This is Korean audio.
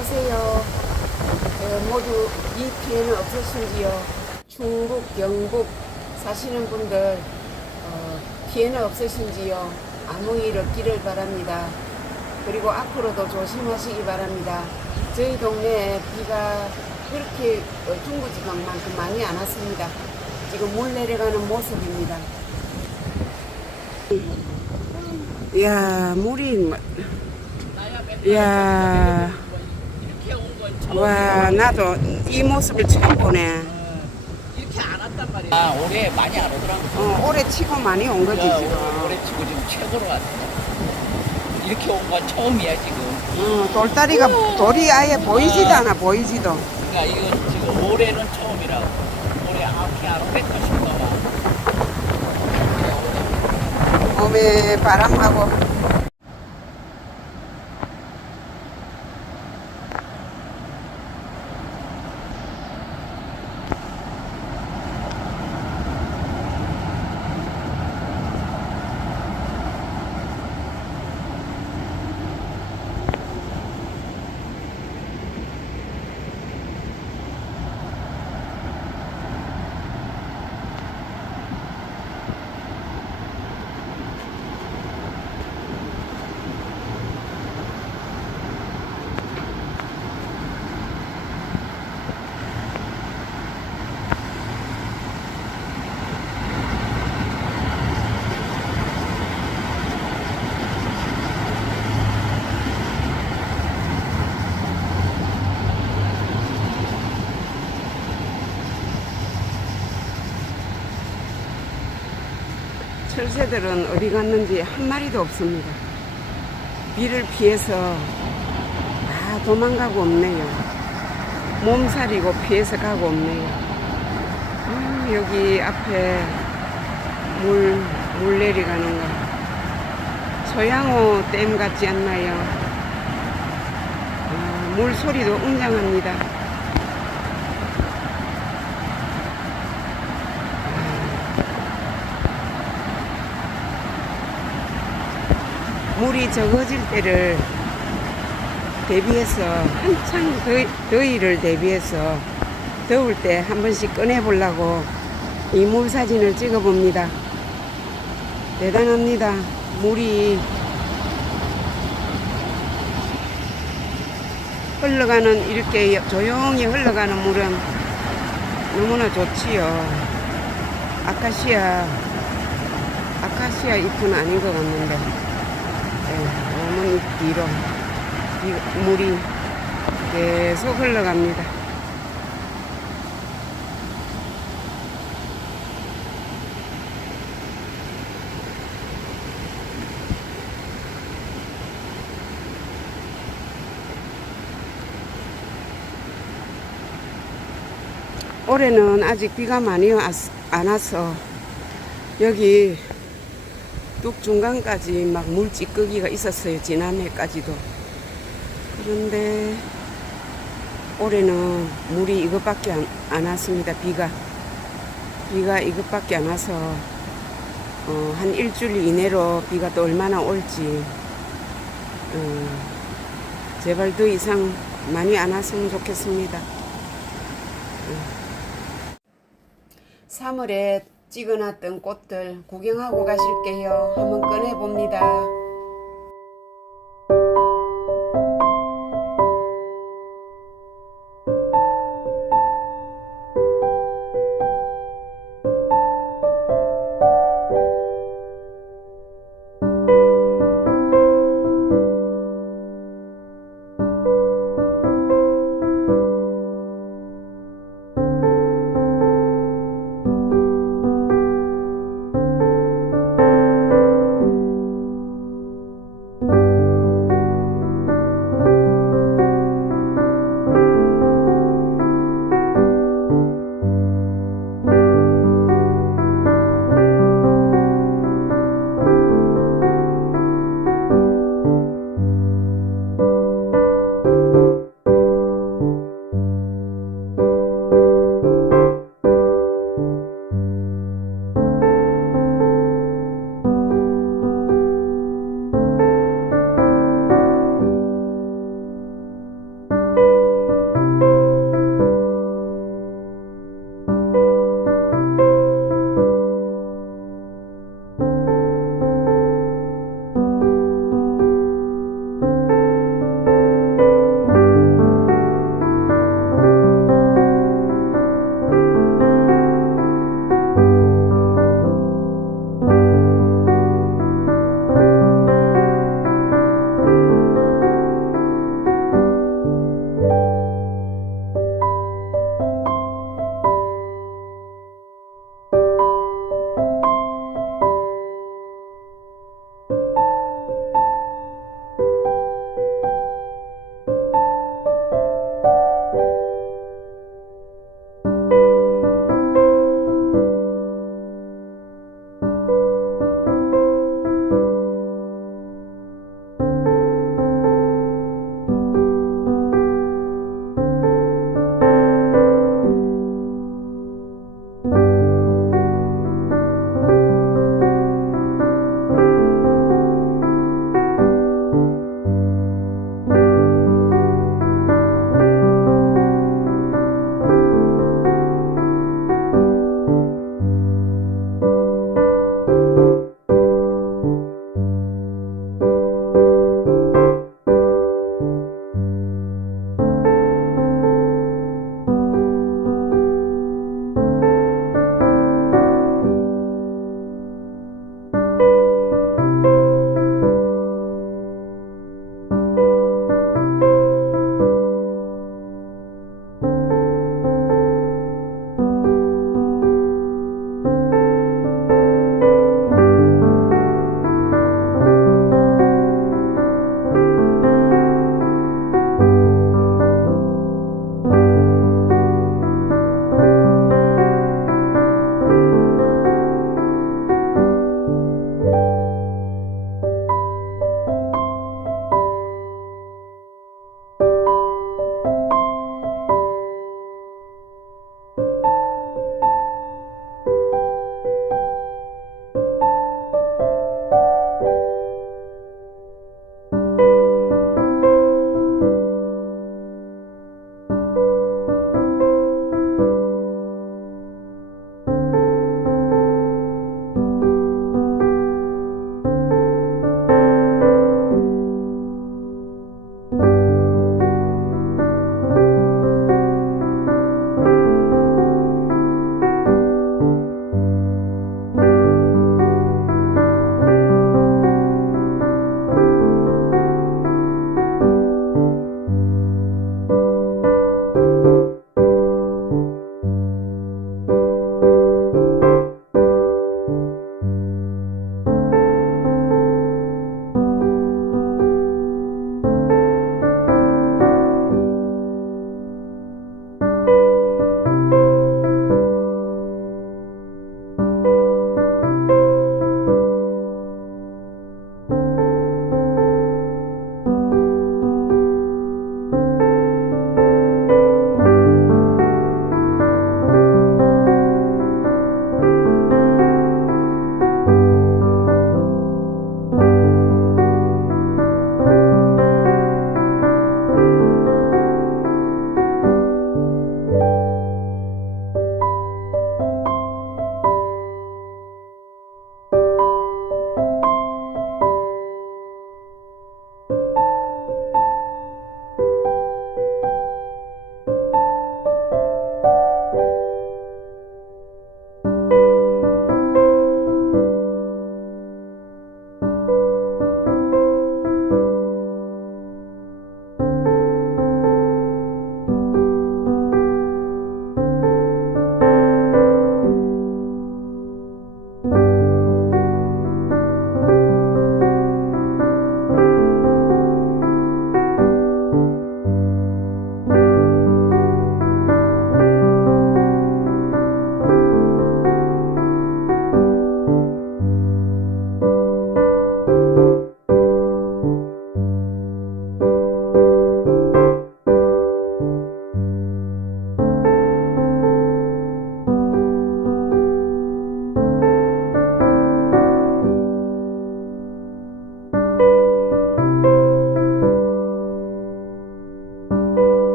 안녕하세요. 어, 모두 이 피해는 없으신지요? 충북, 경북 사시는 분들 어, 피해는 없으신지요? 아무 일 없기를 바랍니다. 그리고 앞으로도 조심하시기 바랍니다. 저희 동네에 비가 그렇게 어, 중부지방만큼 많이 안 왔습니다. 지금 물 내려가는 모습입니다. 이야 물이 뭐- 이야 와 나도 이 모습을 처음 보네 이렇게 안 왔단 말이야. 아, 올해 많이 안 오더라고. 어, 올해 치고 많이 온 거지 야, 지금 올해, 올해 치고 지금 최고로 왔어. 이렇게 온 건 처음이야, 지금. 어, 돌다리가 돌이 아예 보이지도 않아 보이지도 그러니까 이거 지금 올해는 처음이라고. 올해 아무리 안 오겠다 싶더만. 몸에 바람하고 철새들은 어디 갔는지 한 마리도 없습니다 비를 피해서 다 도망가고 없네요 몸살이고 피해서 가고 없네요 음, 여기 앞에 물, 물 내려가는 거 소양호 댐 같지 않나요? 아, 물 소리도 웅장합니다. 물이 적어질 때를 대비해서 한창 더위, 더위를 대비해서 더울 때 한 번씩 꺼내 보려고 이물 사진을 찍어 봅니다. 대단합니다. 물이 흘러가는 이렇게 조용히 흘러가는 물은 너무나 좋지요. 아카시아 아카시아 잎은 아닌 것 같는데 네, 너무 잎 뒤로 이 물이 계속 흘러갑니다. 올해는 아직 비가 많이 왔- 안 와서 여기 뚝 중간까지 막 물 찌꺼기가 있었어요. 지난해까지도. 그런데 올해는 물이 이것밖에 안, 안 왔습니다. 비가. 비가 이것밖에 안 와서 어, 한 일주일 이내로 비가 또 얼마나 올지 어, 제발 더 이상 많이 안 왔으면 좋겠습니다. 3월에 찍어놨던 꽃들 구경하고 가실게요. 한번 꺼내봅니다.